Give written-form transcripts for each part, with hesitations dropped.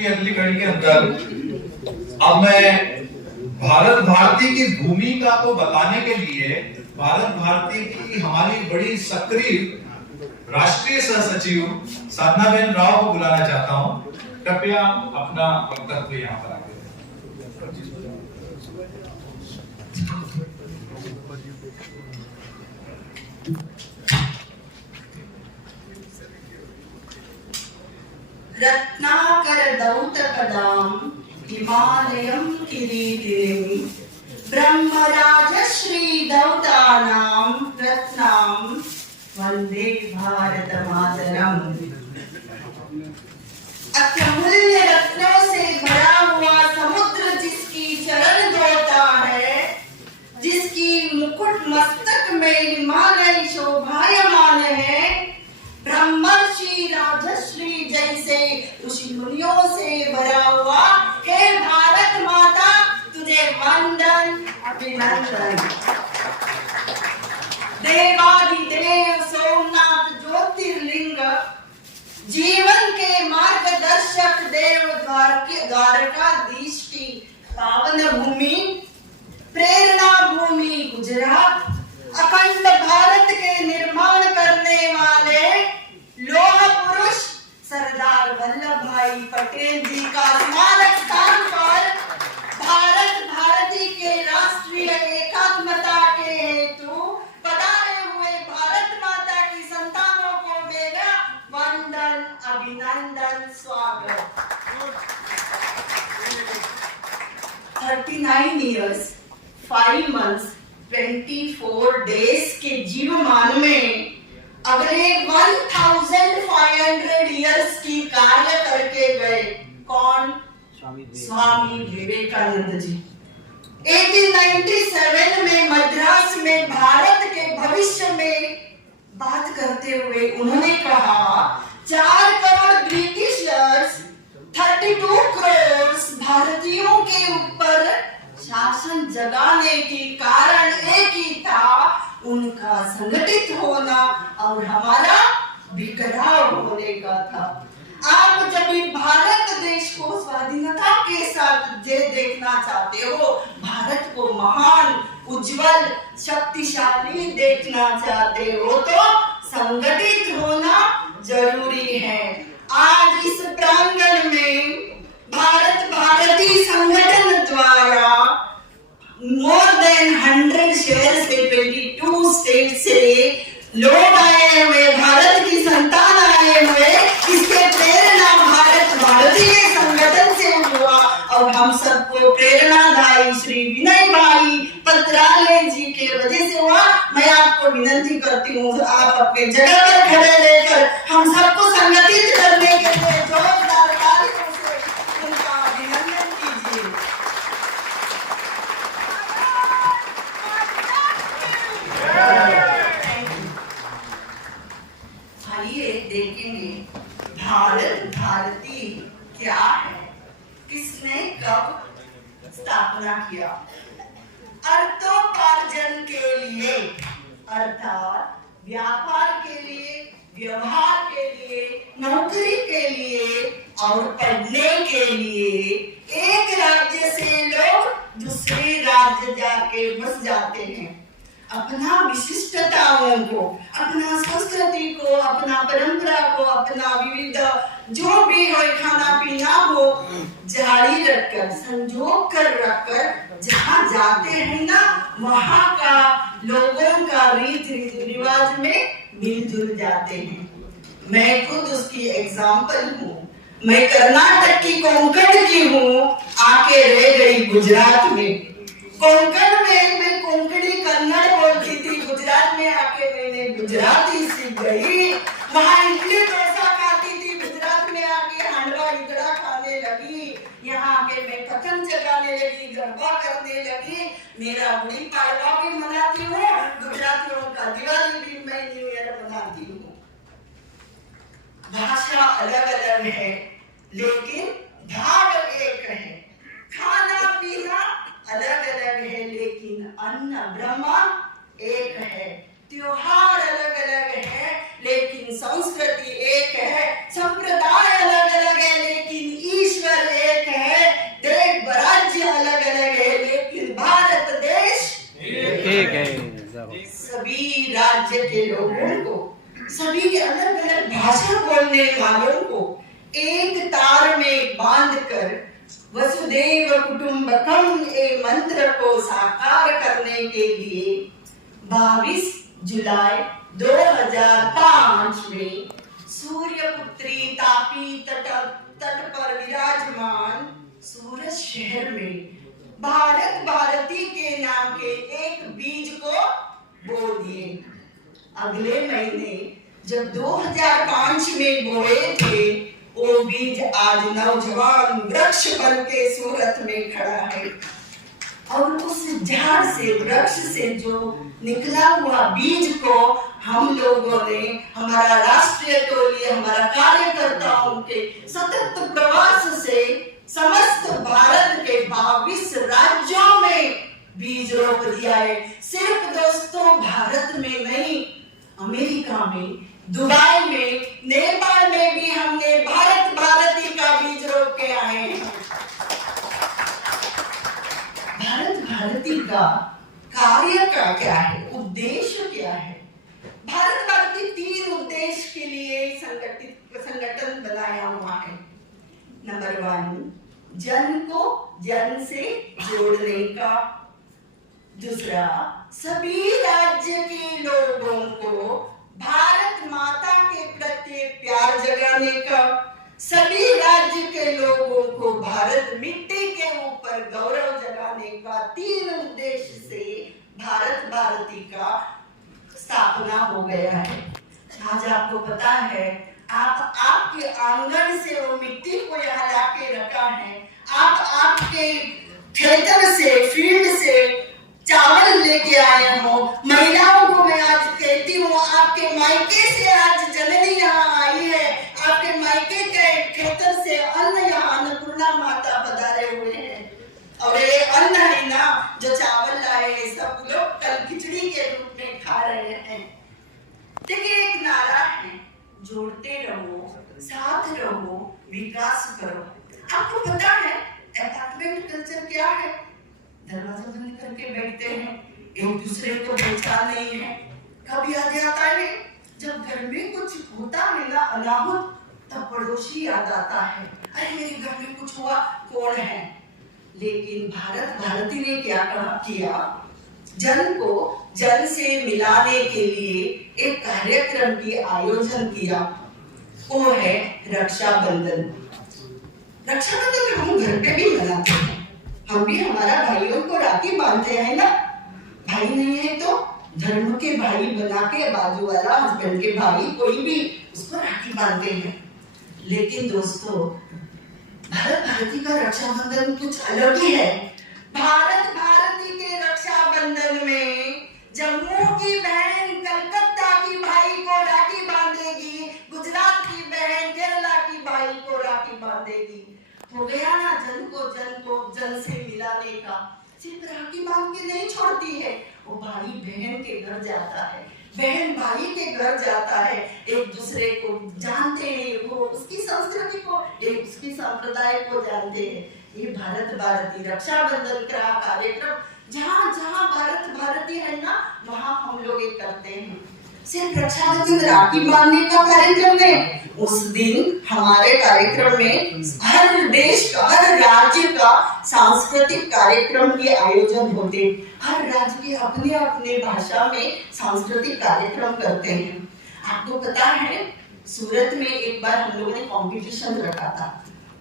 की अगली कड़ी के अंदर अब मैं भारत भारती की भूमिका को बताने के लिए भारत भारती की हमारी बड़ी सक्रिय राष्ट्रीय सहसचिव साधनाबेन राव को बुलाना चाहता हूं। कृपया अपना वक्तव्य यहाँ पर आगे। रत्नाकर दौतकदां हिमालयं किरीटिनीं ब्रह्मराजश्री दौतानां रत्नां वंदे भारत मातरम्। अत्युल्य रत्नों से भरा हुआ समुद्र जिसकी चरण धोता है, जिसकी मुकुट मस्तक में हिमालय शोभायमान है, ब्रह्मर्षि राजश्री जैसे ऋषि मुनियों से भरा हुआ हे भारत माता, तुझे वंदन अभिनंदन। देवाधिदेव सोमनाथ ज्योतिर्लिंग जीवन के मार्गदर्शक देव द्वारकाधीश की पावन भूमि, प्रेरणा भूमि गुजरात, अखंड भारत के निर्माण करने वाले लौह पुरुष सरदार वल्लभ भाई पटेल जी का स्मारक स्थान पर भारत भारती के राष्ट्रीय एकात्मता के हेतु पधारे हुए भारत माता की संतानों को मेरा वंदन अभिनंदन स्वागत। 39 years 5 months 24 days के जीवमान में अगले 1500 years की कार्य करके गए कौन? स्वामी विवेकानंद जी। 1897 में मद्रास में भारत के भविष्य में बात करते हुए उन्होंने कहा 4 करोड़ ब्रिटिशर्स 32 करोड़ भारतीयों के ऊपर शासन जगाने की कारण एक ही था, उनका संगठित होना और हमारा बिखराव होने का था। आप जब भी भारत देश को स्वाधीनता के साथ देखना चाहते हो, भारत को महान उज्जवल शक्तिशाली देखना चाहते हो तो संगठित होना जरूरी है। आज इस प्रांगण में भारत भारती संगठन द्वारा मोर देन 100 शहर से 22 स्टेट से लोग आए हुए, भारत की संतान आए हुए, इसके प्रेरणा भारत भारतीय संगठन से हुआ और हम सबको प्रेरणादायी श्री विनय भाई पत्रालय जी के वजह से हुआ। मैं आपको विनती करती हूँ आप अपने जगह पर खड़े रहकर हम सबको संगठित करने के लिए जोरदार तालियों से उनका अभिनंदन कीजिए। आइए देखेंगे भारत भारती क्या है, किसने कब स्थापना किया। अर्थोपार्जन के लिए अर्थात व्यापार के लिए, व्यवहार के लिए, नौकरी के लिए और पढ़ने के लिए एक राज्य से लोग दूसरे राज्य जाके बस जाते हैं। अपना विशिष्टताओं को, अपना संस्कृति को, अपना परंपरा को, अपना विविध जो भी हो खाना पीना हो जारी रखकर संजोग कर रखकर जहाँ जाते हैं ना वहाँ का लोगों का रीति रिवाज में मिलजुल जाते हैं। मैं खुद उसकी एग्जाम्पल हूँ। मैं कर्नाटक की कोंकण की हूँ, आके रह गई गुजरात में। कोंकण में मैं कोंकणी कन्नड़ बोलती थी, गुजरात में आके मैंने गुजराती सीख गई। वहाँ इडली डोसा खाती थी, गुजरात में आके हांडवा इदड़ा खाने लगी। यहाँ आके मैं पतंग जगाने लगी, गरबा करने लगी। मेरा गुड़ी पाड़वा भी मनाती हूँ, गुजरातियों का दिवाली भी मैं न्यू ईयर मनाती हूँ। भाषा अलग अलग है लेकिन भाव एक है, खाना पीना अलग अलग है लेकिन अन्न ब्रह्म एक है, त्योहार अलग अलग है लेकिन संस्कृति एक है, संप्रदाय अलग अलग है लेकिन ईश्वर लोगों को, सभी अलग अलग भाषा बोलने वालों को एक तार में बांधकर वसुदेव कुटुंबकम ए मंत्र को साकार करने के लिए 22 जुलाई 2005 में सूर्यपुत्री तापी तट पर विराजमान सूरत शहर में भारत भारती के नाम के एक बीज को बो दिए। अगले महीने जब 2005 में बोए थे, वो बीज आज नौजवान वृक्ष बन के सूरत में खड़ा है। और उस झाड़ से, वृक्ष से जो निकला हुआ बीज को हम लोगों ने, हमारा राष्ट्रीय टोली, हमारा कार्यकर्ताओं के सतत प्रवास से समस्त भारत के 22 राज्यों में बीज रोप दिया है। सिर्फ दोस्तों भारत में नहीं, अमेरिका में, दुबई में, नेपाल में भी हमने भारत भारती का बीज रोप के आए हैं। भारत भारती का कार्य का क्या है, उद्देश्य क्या है? भारत भारती 3 उद्देश्य के लिए संगठन बनाया हुआ है। नंबर 1, जन को जन से जोड़ने का। दूसरा, सभी राज्य के लोगों को भारत माता के प्रति प्यार जगाने का। सभी राज्य के लोगों को भारत मिट्टी के ऊपर गौरव जगाने का 3 उद्देश्य से भारत भारती का स्थापना हो गया है। आज आपको पता है, आपके आंगन से वो मिट्टी को यहाँ लाके रखा है। आप आपके खेतर से, फील्ड से चावल लेके आए हो। महिलाओं को मैं आज कहती हूँ, आपके मायके से आज जननी यहाँ आई है। आपके मायके के खेतर से अन्न यहाँ अन्नपूर्णा माता पधारे हुए हैं। और ये अन्न है ना, जो चावल लाए हैं, सब लोग कल खिचड़ी के रूप में खा रहे हैं। देखिए, एक नारा है, जोड़ते रहो, साथ रहो, विकास करो। आपको पता है अपार्टमेंट कल्चर क्या है? दरवाजा बंद करके बैठते हैं, एक दूसरे को पहचान नहीं है। कब याद आता है? जब घर में कुछ होता है ना, अनाहुत, तब पड़ोसी याद आता है, अरे मेरे घर में कुछ हुआ, कौन है? लेकिन भारत भारती ने क्या किया? जन को जन से मिलाने के लिए एक कार्यक्रम की आयोजन किया। वो है रक्षाबंधन। रक्षाबंधन हम घर पे भी मनाते हैं। हम भी हमारा भाइयों को राखी बांधते हैं ना। भाई नहीं है तो धर्म के भाई बना के, बाजू वाला हस्बैंड के भाई, कोई भी उसको राखी बांधते हैं। लेकिन दोस्तों, भारत भारती का रक्षाबंधन कुछ अलग ही है। भारत भारती के रक्षाबंधन में जम्मू की बहन कलकत्ता की भाई को राखी बांधेगी, गुजरात की बहन केरला की भाई को राखी बांधेगी। हो गया ना, जन को जन से मिलाने का। सिर्फ राखी बांध के नहीं छोड़ती है, वो भाई बहन के घर जाता है, बहन भाई के घर जाता है, एक दूसरे को जानते हैं, वो उसकी संस्कृति को, एक उसकी संप्रदाय को जानते हैं। ये भारत भारती रक्षाबंधन का कार्यक्रम, जहाँ जहाँ भारत भारती है ना, वहाँ हम लोग ये करते हैं। सिर्फ रक्षाबंधन राखी बांधने का कार्यक्रम है। उस दिन हमारे कार्यक्रम में हर देश का, हर राज्य का सांस्कृतिक कार्यक्रम के आयोजन होते। हर राज्य के अपने अपने भाषा में सांस्कृतिक कार्यक्रम करते हैं। आपको पता है, सूरत में एक बार हम लोगों ने कंपटीशन रखा था।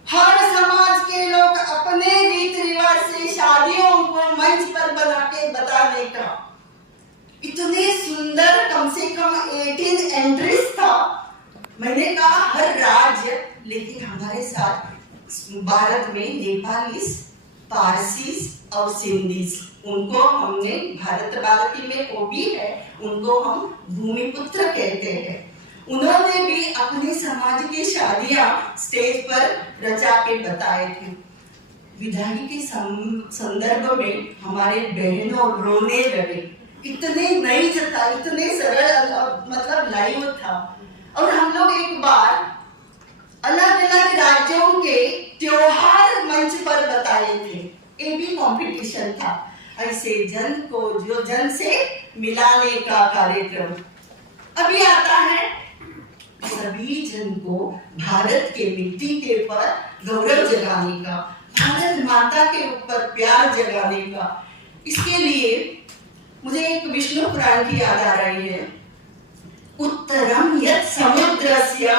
हर समाज के लोग अपने रीति रिवाज से शादियों को मंच पर बना के बताने का। इतने सुंदर, कम से कम 18 एंट्रीज था। मैंने कहा हर राज्य, लेकिन हमारे साथ भारत में नेपालीस, पारसीस और सिंधीस, उनको हमने भारत भारती में वो भी है, उनको हम भूमिपुत्र कहते हैं। उन्होंने भी अपने समाज की शादियां स्टेज पर रचा के बताए थे। विदाई के संदर्भ में हमारे बहनों रोने लगे। इतने नहीं था, इतने सरल, मतलब लाइव था। और हम लोग एक बार अलग अलग राज्यों के त्योहार मंच पर बताए थे। ये भी कंपटीशन था। ऐसे जन को जो जन से मिलाने का कार्यक्रम। अभी आता है सभी जन को भारत के मिट्टी के ऊपर गौरव जगाने का, भारत माता के ऊपर प्यार जगाने का। इसके लिए मुझे एक विष्णु पुराण की याद आ रही है। उत्तरम यत् समुद्रस्य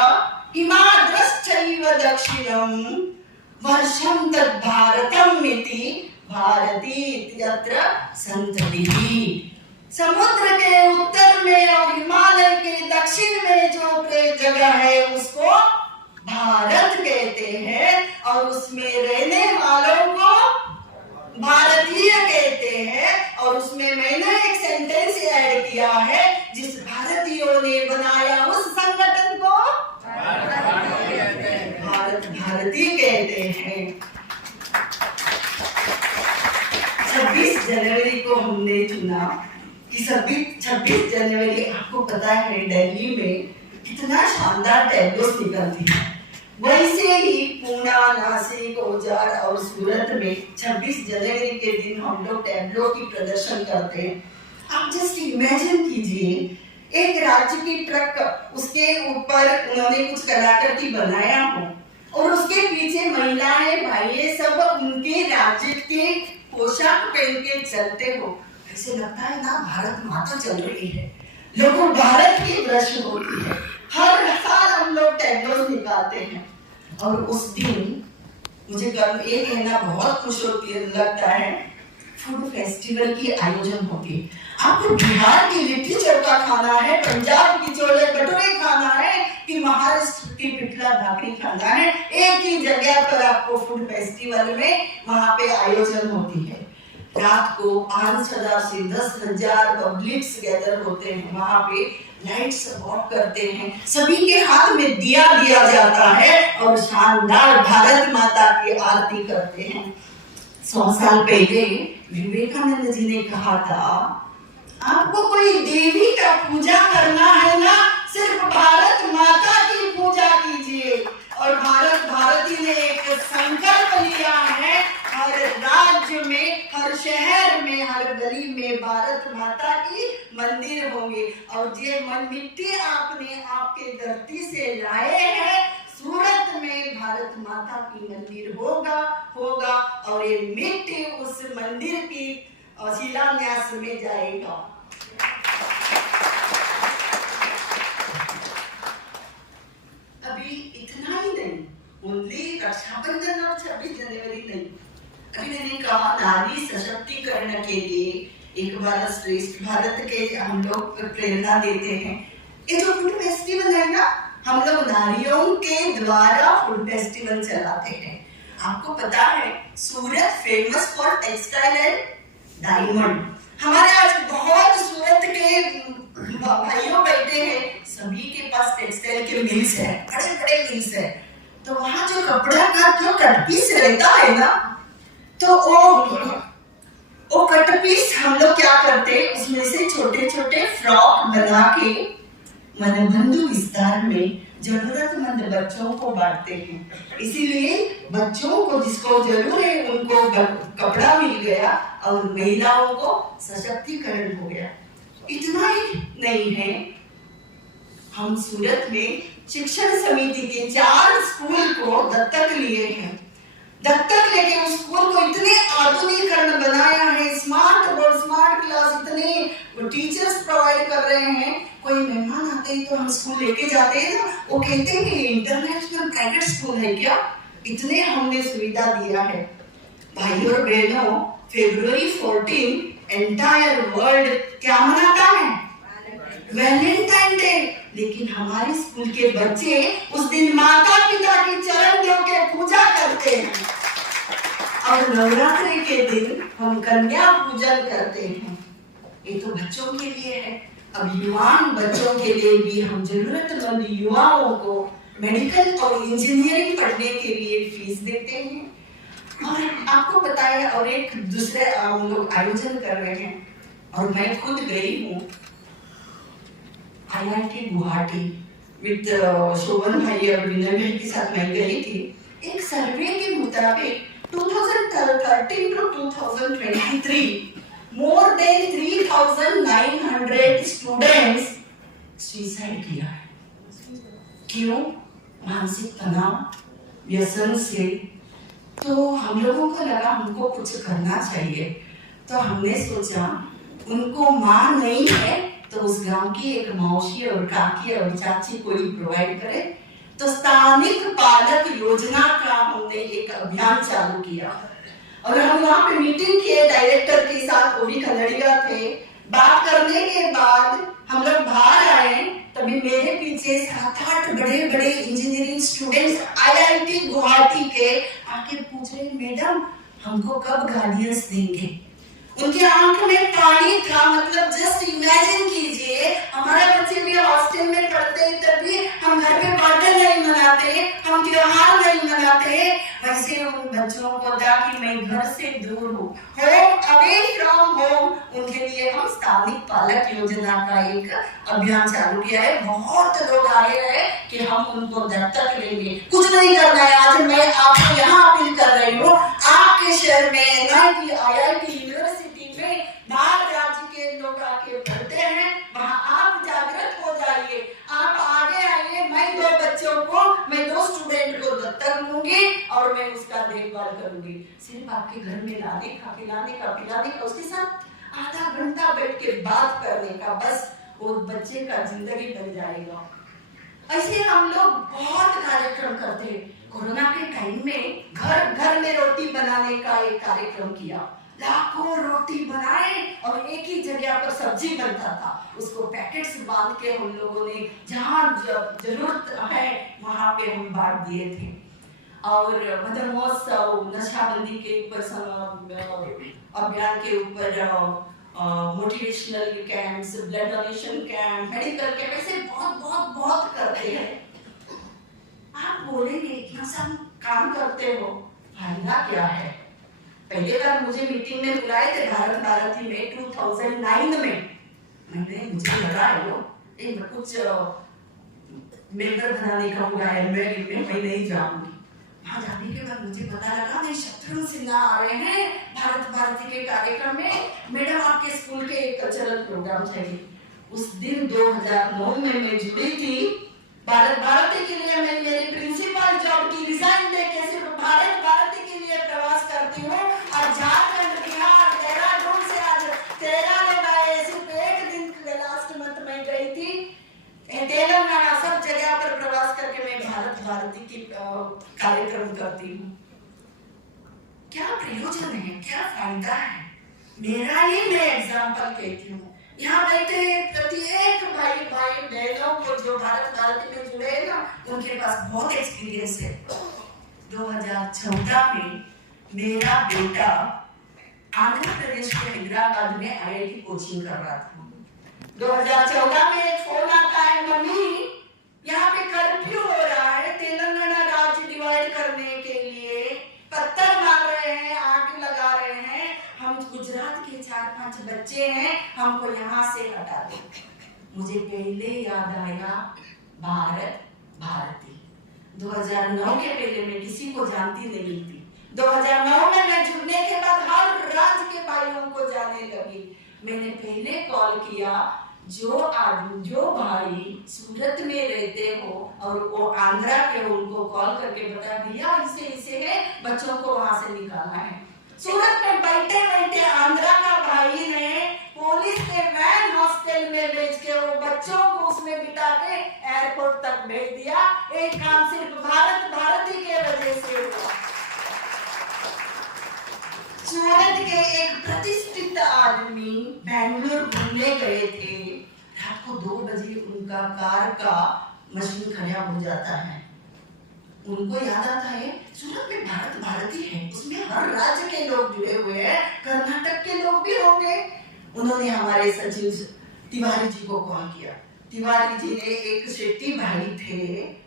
हिमाद्रश्चैव दक्षिणम वर्षं तद् भारतम इति भारती इत्यत्र संततिः। समुद्र के उत्तर में और हिमालय के दक्षिण में जो जगह है उसको भारत कहते हैं और उसमें रहने वालों को भारतीय कहते हैं। और उसमें मैंने एक सेंटेंस ऐड किया है, जिस भारतीयों ने बनाया उस संगठन को भारत भारतीय कहते हैं। 26 जनवरी को हमने चुना कि 26 जनवरी आपको पता है दिल्ली में कितना शानदार टैब्लोस निकलती है। वैसे ही पूना, नासिक, औजार और सूरत में 26 जनवरी के दिन हम लोग टैब्लो की प्रदर्शन करते हैं। आप जस्ट इमेजिन कीजिए, एक राज्य की ट्रक, उसके ऊपर उन्होंने कुछ कलाकृति बनाया हो और उसके पीछे महिलाएं भाई सब उनके राज्य के पोशाक पहन के चलते हो। ऐसे लगता है ना भारत माता चल रही है, लोगों भारत की ब्रश होती है। हर साल हम लोग टैब्लोस निकालते हैं और उस दिन मुझे ये कहना बहुत खुश होती है, लगता है फूड फेस्टिवल की आयोजन होगी। आपको बिहार की लिट्टी चोखा खाना है, पंजाब की छोले भटूरे खाना है कि महाराष्ट्र की पिठला भाकरी खाना है, एक ही जगह पर आपको फूड फेस्टिवल में वहां पे आयोजन होती है। रात को 5,000 से 10,000 पब्लिक्स गैदर होते हैं, वहां पे लाइट्स ऑफ करते हैं, सभी के हाथ में दिया दिया जाता है और शानदार भारत माता की आरती करते हैं। 100 साल पहले विवेकानंद जी ने कहा था, आपको कोई देवी का पूजा करना है ना, सिर्फ भारत माता की पूजा कीजिए। और भारती ने एक संकल्प लिया है, हर राज्य में, हर शहर में, हर गली में भारत माता की मंदिर होंगे। और ये मिट्टी आपने आपके धरती से लाए हैं, सूरत में भारत माता की मंदिर होगा और ये मिट्टी उस मंदिर की शिलान्यास में जाएगा। अभी इतना ही नहीं, ओनली रक्षाबंधन और 26 जनवरी नहीं, अभी मैंने कहा नारी सशक्तिकरण के लिए एक बार श्रेष्ठ भारत के हम लोग प्रेरणा देते हैं। ये जो फूड फेस्टिवल है ना, हम लोग नारियों के द्वारा फूड फेस्टिवल चलाते हैं। आपको पता है Surat famous for textile and diamond. हमारे आज बहुत सूरत के भाइयों बैठे हैं, सभी के पास टेक्सटाइल के मिल्स है, बड़े बड़े मिल्स है। तो वहां जो कपड़ा का जो कट पीस रहता है ना, तो वो कट पीस हम लोग क्या करते हैं, उसमें से छोटे छोटे फ्रॉक बना के मनबंधु विस्तार में जरूरतमंद बच्चों को बांटते हैं। इसीलिए बच्चों को जिसको जरूर है उनको कपड़ा मिल गया और महिलाओं को सशक्तिकरण हो गया। इतना ही नहीं है, हम सूरत में शिक्षण समिति के 4 स्कूल को दत्तक लिए हैं। दत्तक लेके उस स्कूल को इतने आधुनिकीकरण बनाया है, स्मार्ट बोर्ड, स्मार्ट क्लास, इतने टीचर्स प्रोवाइड कर रहे हैं। कोई मेहमान आते हैं तो हम स्कूल लेके जाते हैं ना, वो कहते हैं कि इंटरनेशनल प्राइवेट स्कूल है क्या, इतने हमने सुविधा दिया है। भाई और बहनों, February 14 एंटायर वर्ल्ड क्या मनाता है, वैलेंटाइन डे। लेकिन हमारे स्कूल के बच्चे उस दिन माता पिता की चरण धो के पूजा करते हैं। और नवरात्रि के दिन हम कन्या पूजन करते हैं। ये तो बच्चों के लिए है। अब युवान बच्चों के लिए भी हम जरूरतमंद युवाओं को मेडिकल और इंजीनियरिंग पढ़ने के लिए फीस देते हैं। और आपको पता है, और एक दूसरे हम लोग आयोजन कर रहे हैं और मैं खुद गई हूँ IIT गुवाहाटी विद शोभन भाई और विनय भाई के साथ मैं गई थी। एक सर्वे के मुताबिक 2013 to 2023 more than 3,900 students suicide किया है। क्यों? मानसिक तनाव, व्यसन से। तो हम लोगों को लगा हमको कुछ करना चाहिए, तो हमने सोचा उनको माँ नहीं है तो उस गांव की एक मौसी और काकी और चाची कोई प्रोवाइड करे। तो स्थानिक पालक योजना का हमने एक अभियान चालू किया और हम वहाँ पे मीटिंग किए डायरेक्टर के साथ, वो भी कन्नड़िया थे। बात करने के बाद हम लोग बाहर आए, तभी मेरे पीछे 7-8 बड़े बड़े इंजीनियरिंग स्टूडेंट्स IIT गुवाहाटी के आके पूछ रहे, मैडम हमको कब गार्डियंस देंगे? उनके आंख में पानी था। मतलब जस्ट इमेजिन कीजिए, हमारे बच्चे भी हॉस्टल में पढ़ते हैं, तभी हम घर पे बर्थडे नहीं मनाते, हम त्योहार नहीं मनाते, वैसे उन बच्चों को था कि मैं घर से दूर हूँ, होम अवे फ्रॉम होम। उनके लिए हम स्थानिक पालक योजना का एक अभियान चालू किया है। बहुत लोग आए हैं कि हम उनको दत्तक लेंगे। कुछ नहीं करना है। आज मैं आपको यहाँ अपील कर रही हूँ, आपके शहर में NIT IIT यूनिवर्सिटी में बाहर राज्य के लोग आके पढ़ते हैं, वहाँ आप जागृत हो जाइए, आप आगे आइए। मैं 2 बच्चों को, मैं 2 स्टूडेंट को दत्तक लूंगी और मैं उसका देखभाल करूंगी। सिर्फ आपके घर में लाने का, पिलाने का, उसके साथ आधा घंटा बैठ के बात करने का, बस वो बच्चे का जिंदगी बन जाएगा। ऐसे हम लोग बहुत कार्यक्रम करते हैं। कोरोना के टाइम में घर घर में रोटी बनाने का एक कार्यक्रम किया। लाखों रोटी बनाए और एक ही जगह पर सब्जी बनता था, उसको पैकेट्स बांध के हम लोगों ने जहाँ जरूरत है वहाँ पे हम बांट दिए थे। और मदर महोत्सव, नशाबंदी के ऊपर, अभियान के ऊपर motivational camps, blood donation camp, medical camp, ऐसे बहुत करते हैं। आप बोलेंगे इतना सब काम करते हो, फायदा क्या है? पहले बार मुझे मीटिंग में बुलाए थे भारत भारती में 2009 में। मुझे लगा है कुछ मेंबर बनाने का हुआ है, मैं नहीं जाऊंगी। वहाँ जाने के बाद मुझे पता लगा नहीं, शत्रुघ्न सिन्हा आ रहे हैं भारत भारती के कार्यक्रम में, मैडम आपके स्कूल के एक कल्चरल प्रोग्राम चाहिए। उस दिन 2009 में मैं जुड़ी थी भारत भारती के लिए। मैं मेरी प्रिंसिपल जॉब की रिजाइन देके सिर्फ भारत भारती के लिए प्रवास करती हूँ। और झारखंड, बिहार, देहरादून से आज 13 लोग आए। सिर्फ एक दिन लास्ट मंथ में गई थी तेलंगाना, सब जगह पर प्रवास करके मैं भारत भारती की कार्यक्रम करती हूँ। क्या प्रयोजन है, क्या फायदा है? मेरा ही मैं एग्जाम्पल कहती हूँ। यहाँ बैठे प्रत्येक भाई बहनों को जो भारत भारती में जुड़े हैं ना, उनके पास बहुत एक्सपीरियंस है। 2014 में मेरा बेटा आंध्र प्रदेश के हैदराबाद में IIT कोचिंग कर रहा था। 2014 में एक फोन आता है, मम्मी यहाँ पे कर्फ्यू हो रहा है, तेलंगाना राज्य डिवाइड करने के लिए पत्थर मार रहे हैं, आग लगा रहे हैं, हम गुजरात के 4-5 बच्चे हैं, हमको यहाँ से हटा दो। मुझे पहले याद आया भारत भारती। 2009 के पहले मैं किसी को जानती नहीं थी। 2009 में मैं जुड़ने के बाद हर राज्य के भाइयों को जाने लगी। मैंने पहले कॉल किया, जो भाई सूरत में रहते हो और वो आंध्रा के, उनको कॉल करके बता दिया इसे है, बच्चों को वहां से निकालना है। सूरत में बैठे बैठे आंध्रा का भाई ने पुलिस के वैन हॉस्टल में भेज के वो बच्चों को उसमें बिठा के एयरपोर्ट तक भेज दिया। एक काम सिर्फ भारत भारती के वजह से हुआ। सूरत के एक प्रतिष्ठित आदमी बेंगलुरु घूमने गए थे। रात को 2 बजे उनका कार का मशीन खराब हो जाता है। उनको याद आता है सूरत में भारत भारती है, उसमें हर राज्य के लोग जुड़े हुए हैं, कर्नाटक के लोग भी होंगे। उन्होंने हमारे सचिव तिवारी जी को कॉल किया। तिवारी जी ने एक शेट्टी भाई थे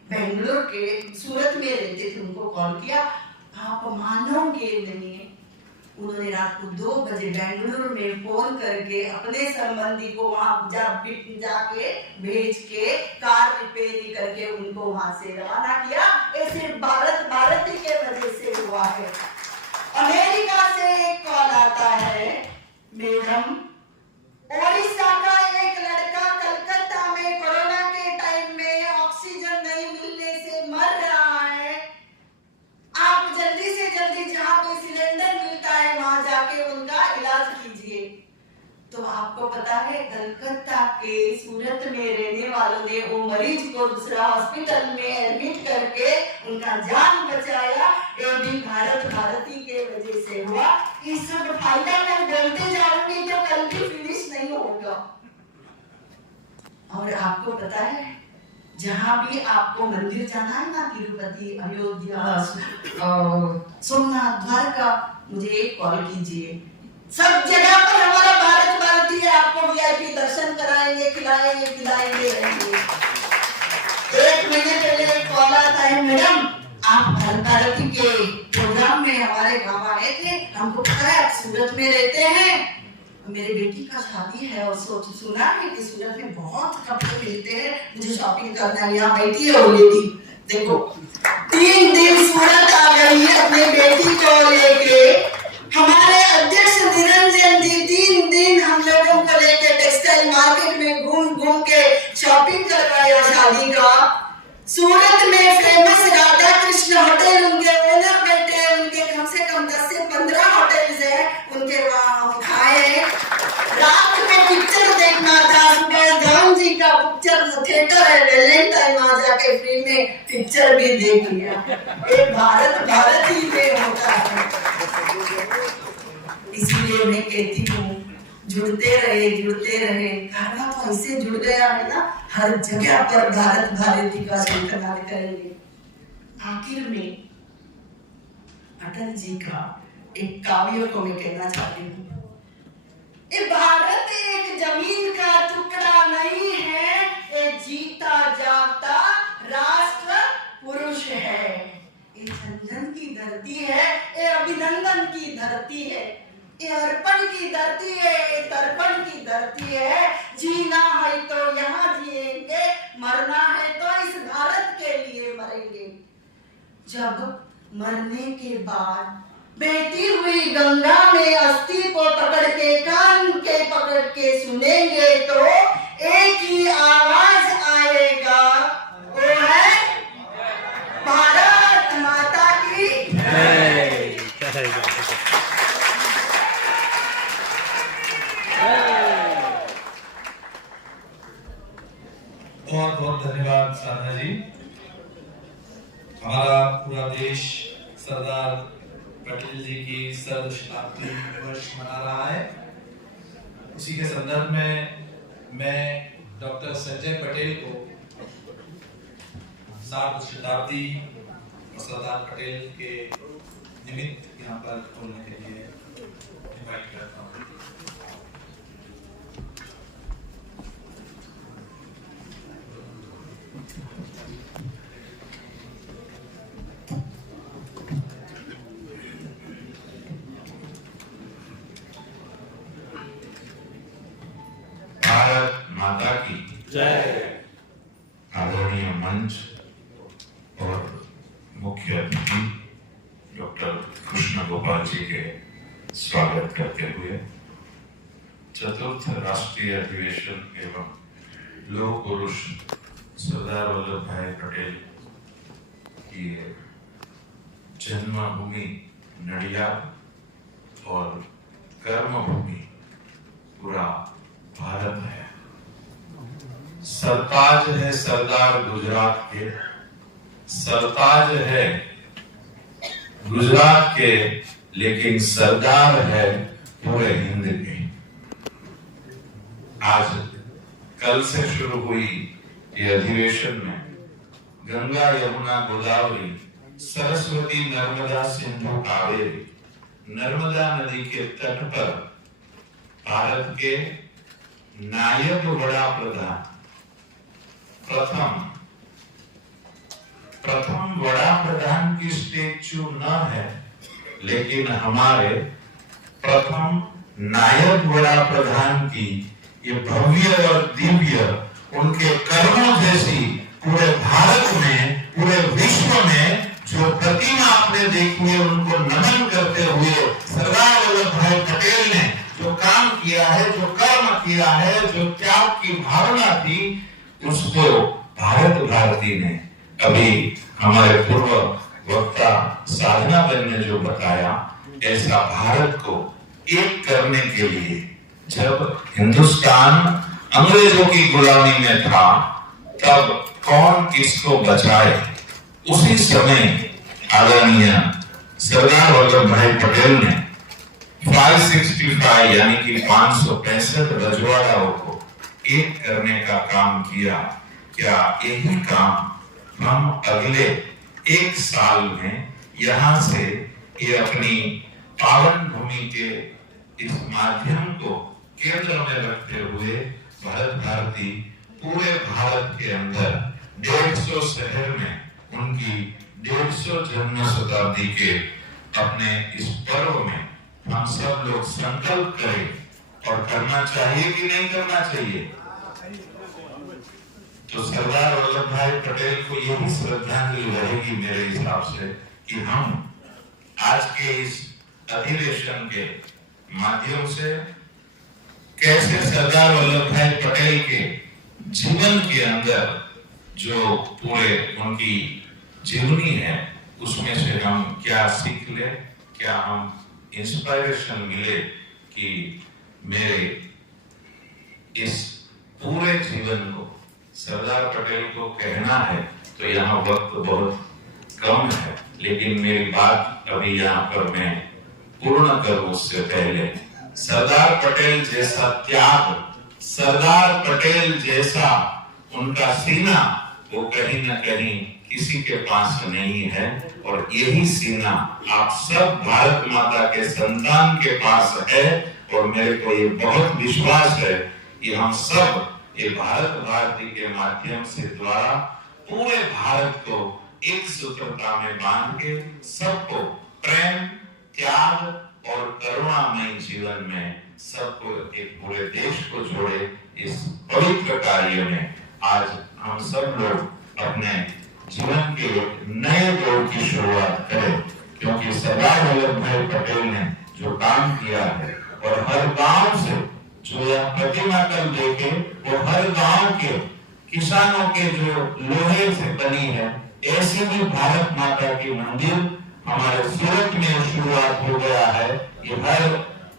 बेंगलुरु के, सूरत में रहते थे, उनको कॉल किया। आप मानोगे नहीं, उन्होंने रात को 2 बजे बेंगलुरु में फोन करके अपने संबंधी को वहां जाके भेज के कार रिपेयरिंग करके उनको वहां से रवाना किया। ये सिर्फ भारत भारती के वजह से हुआ है। अमेरिका से एक कॉल आता है, मैडम ओडिशा का एक लड़का कलकत्ता में कोरोना तो आपको पता है कलकत्ता के सूरत में रहने वालों ने वो मरीज को दूसरा हॉस्पिटल में एडमिट करके उनका जान बचाया। ये भी भारती के वजह से हुआ। ये सब फायदा मैं बोलते जाऊंगी तो कल भी फिनिश नहीं होगा। और आपको पता है जहां भी आपको मंदिर जाना है ना, तिरुपति, अयोध्या, सोमनाथ, द्वारका, मुझे एक कॉल कीजिए। सब जगह पर हमारा भारती है, आपको वीआईपी दर्शन कराएंगे, खिलाएंगे, पिलाएंगे, रहेंगे। एक महीने पहले एक कॉल आता है, मैडम आप भारती के प्रोग्राम में हमारे गांव आए थे, हमको पता है आप सूरत में रहते हैं, मेरे बेटी का शादी है और सुना है कि सूरत में बहुत कपड़े मिलते हैं, मुझे शॉपिंग करना है। यहाँ बैठी है वो लेडी, देखो 3 दिन सूरत आ गई है अपने बेटी को लेके। हमारे अध्यक्ष निरंजन जी 3 दिन हम लोगों को लेके टेक्सटाइल मार्केट में घूम के शॉपिंग करवाया शादी का। सूरत में फेमस राधा कृष्ण होटल, उनके ओनर बैठे हैं, उनके कम से कम 10 से 15 होटल्स हैं, उनके वहां खाए। रात में पिक्चर देखना था, सुबह धाम जी का पिक्चर थिएटर है, वैलेंटाइन वहां जाके फ्री में पिक्चर भी देख लिया। ये भारती में होता है। इसलिए मैं कहती हूँ जुड़ते रहे। खाना तो ऐसे जुड़ गया है ना, हर जगह पर भारती का संकलन करेंगे। आखिर में अटल जी का एक काव्य को मैं कहना चाहती हूँ। ये भारत एक जमीन का टुकड़ा नहीं है, ये जीता जागता राष्ट्र पुरुष है। ये झंझन की धरती है, ये अभिनंदन की धरती है, ये अर्पण की धरती है, ये तर्पण की धरती है। जीना है तो यहाँ जिएंगे, मरना है तो इस भारत के लिए मरेंगे। जब मरने के बाद बहती हुई गंगा में अस्थि को पकड़ के कान के पकड़ के सुनेंगे तो एक ही आवाज आएगा, वो है भारत माता की जय। बहुत बहुत धन्यवाद साधना जी। हमारा पूरा देश सरदार पटेल जी की 100 शताब्दी वर्ष मना रहा है। उसी के संदर्भ में मैं डॉक्टर संजय पटेल को 100 शताब्दी सरदार पटेल के निमित्त यहाँ पर बोलने के लिए इनवाइट करता हूँ। भारत माता की जय। आदरणीय मंच और मुख्य अतिथि डॉक्टर कृष्ण गोपाल जी के स्वागत करते हुए 4th राष्ट्रीय अधिवेशन एवं लौह पुरुष सरदार वल्लभ भाई पटेल की जन्मभूमि नडियाद और कर्मभूमि पूरा भारत है। सरताज है सरदार गुजरात के, सरताज है गुजरात के, लेकिन सरदार है पूरे हिंद के। आज कल से शुरू हुई ये अधिवेशन में गंगा यमुना गोदावरी सरस्वती नर्मदा सिंधु कावेरी नर्मदा नदी के तट पर भारत के नायब बड़ा प्रधान प्रथम बड़ा प्रधान की स्टेच्यू न है, लेकिन हमारे प्रथम नायब बड़ा प्रधान की ये भव्य और दिव्य उनके कर्मों जैसी पूरे भारत में पूरे विश्व में जो प्रतिमा आपने देखी है, उनको नमन करते हुए सरदार वल्लभ भाई पटेल ने जो काम किया है, जो कर्म किया है, जो त्याग की भावना थी, उसको भारती ने अभी हमारे पूर्व वक्ता साधना बहन ने जो बताया, ऐसा भारत को एक करने के लिए जब हिंदुस्तान अंग्रेजों की गुलामी में था, तब कौन किसको बचाए, उसी समय आदरणीय सरदार वल्लभ भाई पटेल ने 565 यानी कि 565 रजवाड़ाओं को एक करने का काम किया। क्या यही काम हम अगले एक साल में यहाँ से ये अपनी पावन भूमि के इस माध्यम को केंद्र में रखते हुए भारत भारती पूरे भारत के अंदर 150 शहर में उनकी 150 जन्म शताब्दी के अपने इस पर्व में हम सब लोग संकल्प करें। और करना चाहिए कि नहीं करना चाहिए? तो सरदार वल्लभ भाई पटेल को यही श्रद्धांजलि रहेगी मेरे हिसाब से कि हम आज के इस अधिवेशन के माध्यम से कैसे सरदार वल्लभ भाई पटेल के जीवन के अंदर जो पूरे उनकी जीवनी है उसमें से हम क्या सीख ले, क्या हम इंस्पिरेशन मिले कि मेरे इस पूरे जीवन को सरदार पटेल को कहना है। तो यहाँ वक्त बहुत कम है, लेकिन मेरी बात अभी यहाँ पर मैं पूर्ण करूं उससे पहले सरदार पटेल जैसा त्याग, सरदार पटेल जैसा उनका सीना वो कहीं न कहीं किसी के पास नहीं है। और यही सीना आप सब भारत माता के संतान के पास है। और मेरे को ये बहुत विश्वास है कि हम सब ये भारत भारती के माध्यम से द्वारा पूरे भारत को एक सूत्रता में बांध के सबको प्रेम, त्याग और करुणामय जीवन में सबको एक पूरे देश को जोड़े इस पवित्र कार्य में आज हम सब लोग अपने जीवन के नए दौर की शुरुआत करें। क्योंकि सरदार वल्लभ भाई पटेल ने जो काम किया है और हर गांव से जो यह प्रतिमा कल देखे वो हर गांव के किसानों के जो लोहे से बनी है, ऐसे भी भारत माता की मंदिर हमारे सूरत में शुरुआत हो गया है। ये हर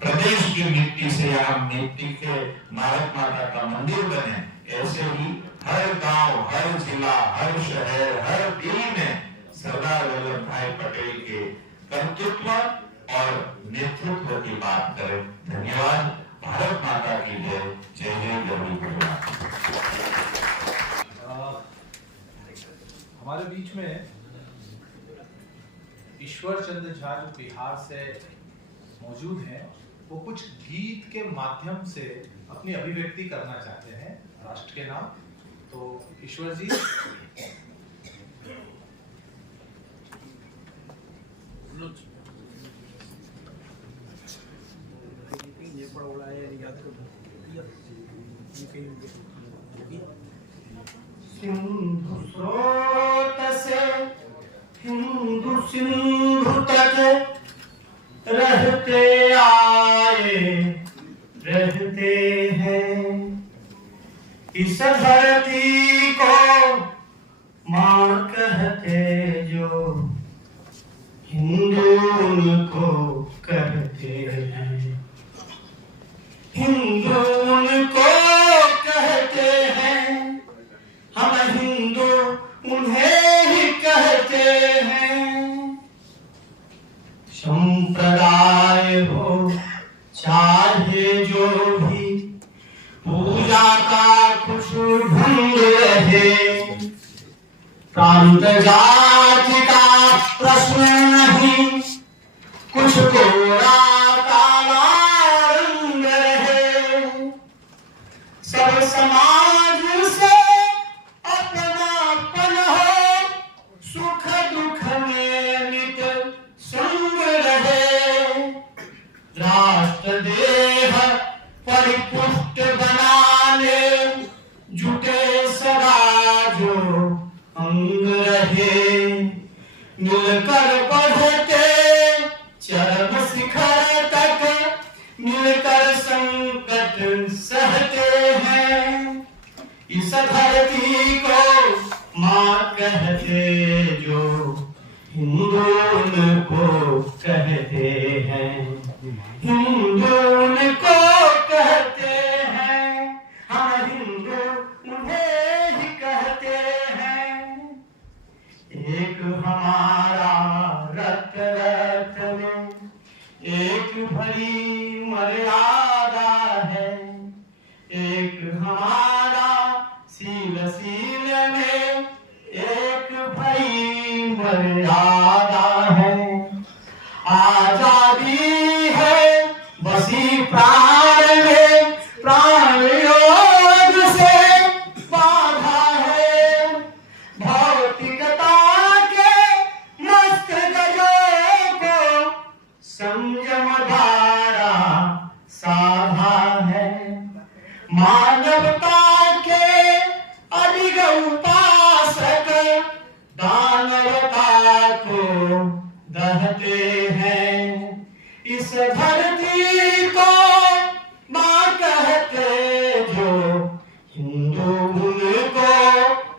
प्रदेश की मिट्टी से यहाँ मिट्टी के भारत माता का मंदिर बने, ऐसे ही हर गांव, हर जिला, हर शहर, हर दिल्ली में सरदार वल्लभ भाई पटेल के कर्तृत्व और नेतृत्व की बात करें। धन्यवाद। भारत माता की जय। जय जय गौरी गुजरात। हमारे बीच में ईश्वर चंद्र झा जो बिहार से मौजूद हैं, वो कुछ गीत के माध्यम से अपनी अभिव्यक्ति करना चाहते हैं राष्ट्र के नाम। तो ईश्वर जी सिंधु स्रोत से हिंदू सिंधु तक रहते आए रहते हैं। इस धरती को मां कहते जो हिंदू उनको कहते हैं। हिंदू उनको कहते हैं, हम हिंदू उन्हें ही कहते हैं। संप्रदाय हो चाहे जो भी, पूजा का कुछ ढंग रहे। प्रांत जाति का प्रश्न नहीं, कुछ कोरा काला रंग रहे। सब समाज से अपनापन हो, सुख दुख में नित संग रहे। राष्ट्र देह परिपुष्ट बनाने जुटे सदा जो अंग रहे। मिलकर बढ़ते चरम शिखर तक, मिलकर संकट सहते हैं। इस धरती को मां कहते जो हिंदू उनको कहते हैं। हिंदू उनको कहते भारत में एक भरी मर्यादा है, एक हमारा सील में एक भरी मर्यादा है। आजादी है बसी प्राण में, प्राण योग से बाधा है। भौतिकता के मस्त गजों को संयम धारा साधा है। मानवता के अधिक उपासक दानवता को दहते हैं। इस धरती को मां कहते जो हिंदू उनको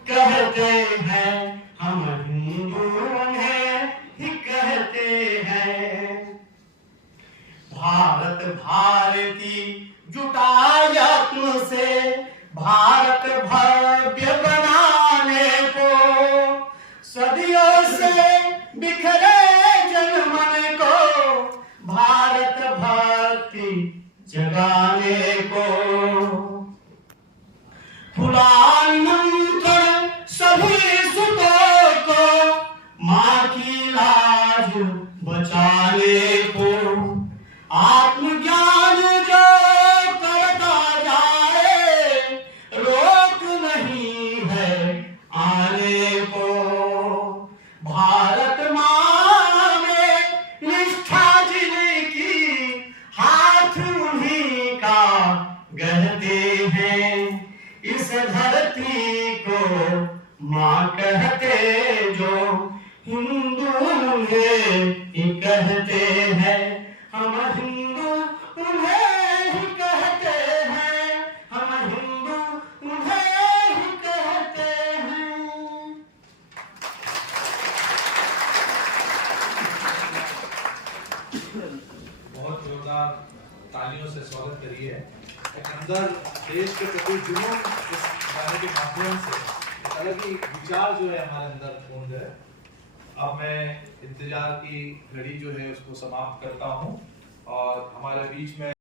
कहते हैं, हम हिंदू उन्हें ही कहते हैं। भारत भारती जुटा यत्न से भारत भव्य बनाने को, सदियों से बिखरे जनमन को भारत भक्ति जगाने को। खुला निमंत्रण सभी सुतों को मां की लाज बचाने को। आत्मज्ञान जो करता जाए रोक नहीं है आने को। भारत मां में निष्ठा जिनकी हाथ उन्हीं का गहते हैं। इस धरती को मां कहते जो हिंदू उन्हें ही कहते हैं, हम हिंदू उन्हें ही कहते हैं, हम हिंदू उन्हें ही कहते हैं। बहुत जोरदार तालियों से स्वागत करिए। एक अंदर देश के प्रति जुनून इस गाने के माध्यम से एक अलग ही विचार जो है हमारे अंदर पूर्ण है। अब मैं इंतजार की घड़ी जो है उसको समाप्त करता हूं और हमारे बीच में